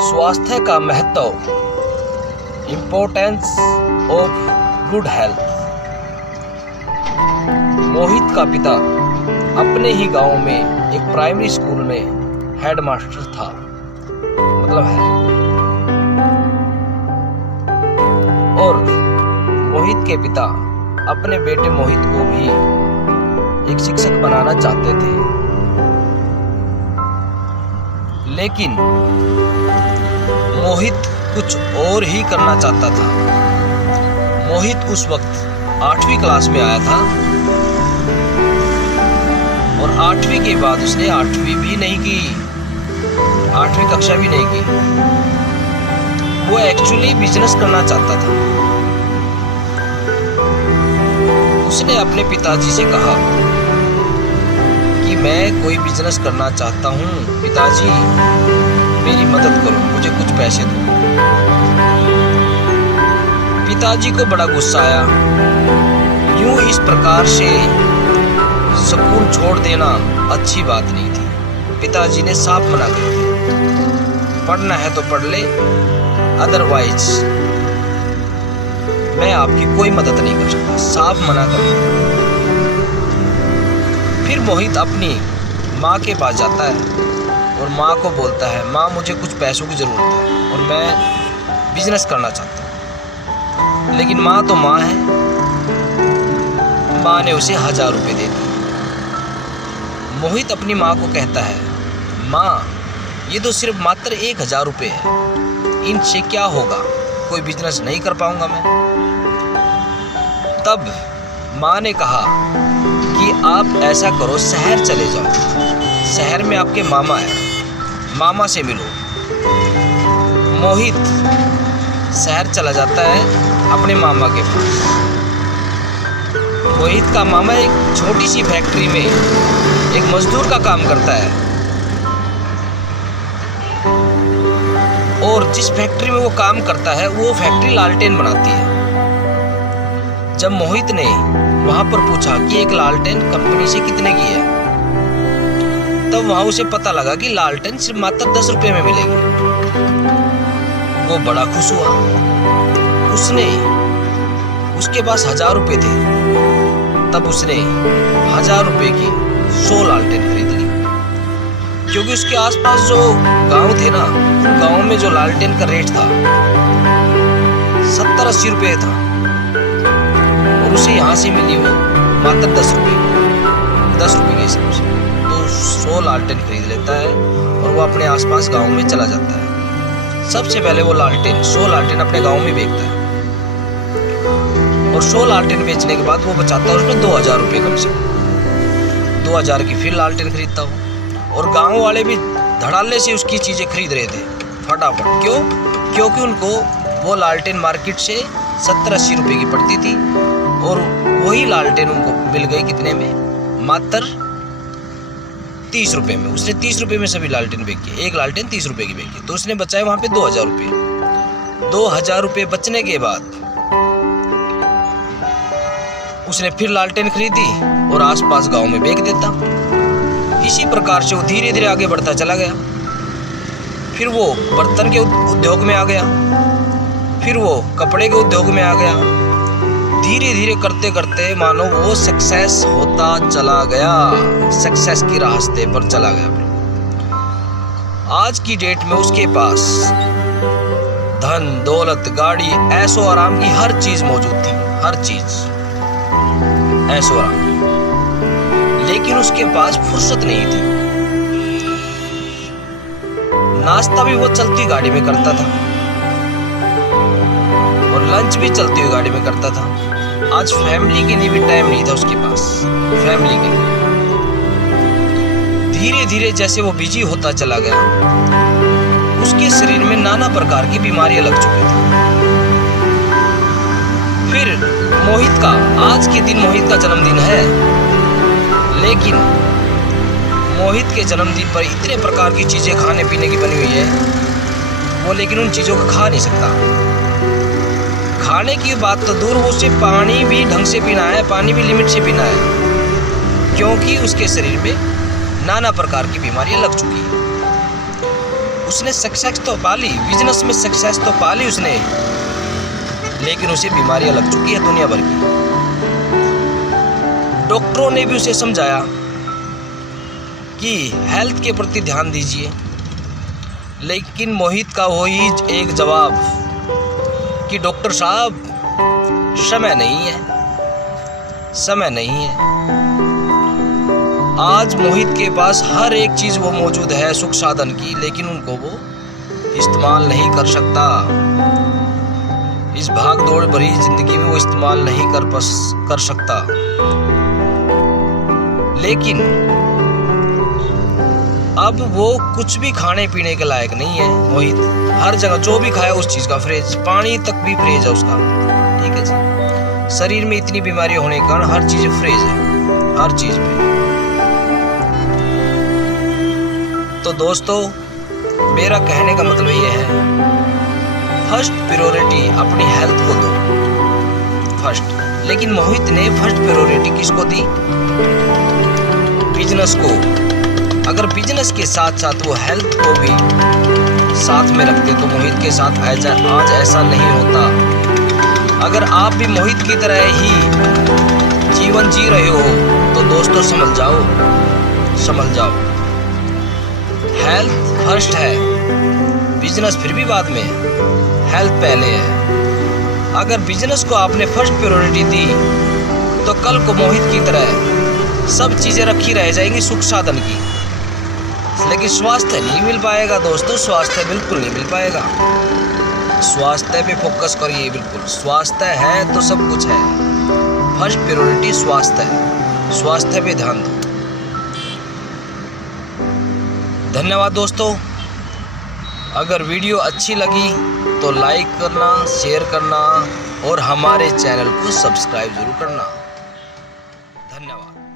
स्वास्थ्य का महत्व, इम्पोर्टेंस ऑफ गुड हेल्थ। मोहित का पिता अपने ही गांव में एक प्राइमरी स्कूल में हेडमास्टर था, मतलब है। और मोहित के पिता अपने बेटे मोहित को भी एक शिक्षक बनाना चाहते थे, लेकिन मोहित कुछ और ही करना चाहता था। मोहित उस वक्त 8वीं क्लास में आया था और 8वीं के बाद उसने 8वीं भी नहीं की, 8वीं कक्षा भी नहीं की। वो एक्चुअली बिजनेस करना चाहता था। उसने अपने पिताजी से कहा कि मैं कोई बिजनेस करना चाहता हूँ, पिताजी मेरी मदद करो, मुझे कुछ पैसे दो। पिताजी को बड़ा गुस्सा आया। यूं इस प्रकार से स्कूल छोड़ देना अच्छी बात नहीं थी। पिताजी ने साफ मना कर दिया, पढ़ना है तो पढ़ ले, अदरवाइज मैं आपकी कोई मदद नहीं कर सकता, साफ मना कर दिया। फिर मोहित अपनी माँ के पास जाता है और माँ को बोलता है, माँ मुझे कुछ पैसों की ज़रूरत है और मैं बिजनेस करना चाहता हूँ। लेकिन माँ तो माँ है। माँ ने उसे 1000 रुपये दे दिए। मोहित अपनी माँ को कहता है, माँ ये तो सिर्फ मात्र 1000 रुपये है, इनसे क्या होगा, कोई बिजनेस नहीं कर पाऊंगा मैं। तब माँ ने कहा कि आप ऐसा करो, शहर चले जाओ, शहर में आपके मामा है, मामा से मिलो। मोहित शहर चला जाता है अपने मामा के पास। मोहित का मामा एक छोटी सी फैक्ट्री में एक मजदूर का काम करता है और जिस फैक्ट्री में वो काम करता है वो फैक्ट्री लालटेन बनाती है। जब मोहित ने वहां पर पूछा कि एक लालटेन कंपनी से कितने की है, तब वहां उसे पता लगा कि लालटेन सिर्फ मात्र 10 रुपये में मिलेगी। वो बड़ा खुश हुआ। उसके पास 1000 रुपये थे। तब उसने 1000 रुपये की 100 लालटेन खरीद ली, क्योंकि उसके आसपास जो गांव थे ना, उन गांव में जो लालटेन का रेट था 70-80 रुपये था और उसे यहाँ से मिली वो मात्र 10 रुपये के हिसाब से। तो 100 लालटेन खरीद लेता है और वो अपने आसपास गांव में चला जाता है। सबसे पहले वो 100 लालटेन अपने गांव में बेचता है और 100 लालटेन बेचने के बाद वो बचाता है उसमें 2000 रुपये कम से कम। 2000 की फिर लालटेन खरीदता हूँ और गांव वाले भी धड़ाल्ले से उसकी चीज़ें खरीद रहे थे फटाफट। क्यों? क्योंकि उनको वो लालटेन मार्केट से 70-80 रुपये की पड़ती थी और वही लालटेन उनको मिल गई कितने में, मात्र 30 रुपये में। उसने 30 रुपये में सभी लालटेन बेची, एक लालटेन 30 रुपये की बेची, तो उसने बचाए वहाँ पे 2000 रुपये। 2000 रुपये बचने के बाद उसने फिर लालटेन खरीदी और आसपास गांव में बेच देता। इसी प्रकार से वो धीरे धीरे आगे बढ़ता चला गया। फिर वो बर्तन के उद्योग में आ गया, फिर वो कपड़े के उद्योग में आ गया। धीरे धीरे करते करते मानो वो सक्सेस होता चला गया, सक्सेस की रास्ते पर चला गया। आज की डेट में उसके पास धन दौलत, गाड़ी, ऐशो आराम की हर चीज मौजूद थी, हर चीज ऐशो आराम, लेकिन उसके पास फुर्सत नहीं थी। नाश्ता भी वो चलती गाड़ी में करता था और लंच भी चलती हुई गाड़ी में करता था। आज फैमिली के लिए भी टाइम नहीं था उसके पास, फैमिली के लिए। धीरे धीरे जैसे वो बिजी होता चला गया, उसके शरीर में नाना प्रकार की बीमारियां लग चुकी थी। फिर आज के दिन मोहित का जन्मदिन है, लेकिन मोहित के जन्मदिन पर इतने प्रकार की चीजें खाने पीने की बनी हुई है, वो लेकिन उन चीजों को खा नहीं सकता। खाने की बात तो दूर हो, उसे पानी भी ढंग से पीना है, पानी भी लिमिट से पीना है, क्योंकि उसके शरीर में नाना प्रकार की बीमारियां लग चुकी है। उसने सक्सेस तो पा ली, बिजनेस में सक्सेस तो पा ली उसने, लेकिन उसे बीमारियां लग चुकी है दुनिया भर की। डॉक्टरों ने भी उसे समझाया कि हेल्थ के प्रति ध्यान दीजिए, लेकिन मोहित का वही एक जवाब कि डॉक्टर साहब समय नहीं है, समय नहीं है। आज मोहित के पास हर एक चीज वो मौजूद है सुख साधन की, लेकिन उनको वो इस्तेमाल नहीं कर सकता। इस भाग दौड़ भरी जिंदगी में वो इस्तेमाल नहीं कर सकता। लेकिन अब वो कुछ भी खाने पीने के लायक नहीं है मोहित। हर जगह जो भी खाया उस चीज का फ्रेज, पानी तक भी फ्रेज है उसका। ठीक है जी, शरीर में इतनी बीमारियां होने के कारण हर चीज फ्रेज है, हर चीज पे। तो दोस्तों, मेरा कहने का मतलब ये है, फर्स्ट प्रायोरिटी अपनी हेल्थ को दो, फर्स्ट। लेकिन मोहित ने फर्स्ट प्रायोरिटी किसको दी? बिजनेस को। अगर बिजनेस के साथ साथ वो हेल्थ को भी साथ में रखते तो मोहित के साथ आज ऐसा नहीं होता। अगर आप भी मोहित की तरह ही जीवन जी रहे हो तो दोस्तों समझ जाओ, समझ जाओ, हेल्थ फर्स्ट है, बिजनेस फिर भी बाद में, हेल्थ पहले है। अगर बिजनेस को आपने फर्स्ट प्रायोरिटी दी तो कल को मोहित की तरह सब चीजें रखी रह जाएंगी सुख साधन की, लेकिन स्वास्थ्य नहीं मिल पाएगा दोस्तों, स्वास्थ्य बिल्कुल नहीं मिल पाएगा। स्वास्थ्य पे फोकस करिए, बिल्कुल स्वास्थ्य है तो सब कुछ है। फर्स्ट प्रायोरिटी स्वास्थ्य है, स्वास्थ्य पे ध्यान दो। धन्यवाद दोस्तों। अगर वीडियो अच्छी लगी तो लाइक करना, शेयर करना और हमारे चैनल को सब्सक्राइब जरूर करना। धन्यवाद।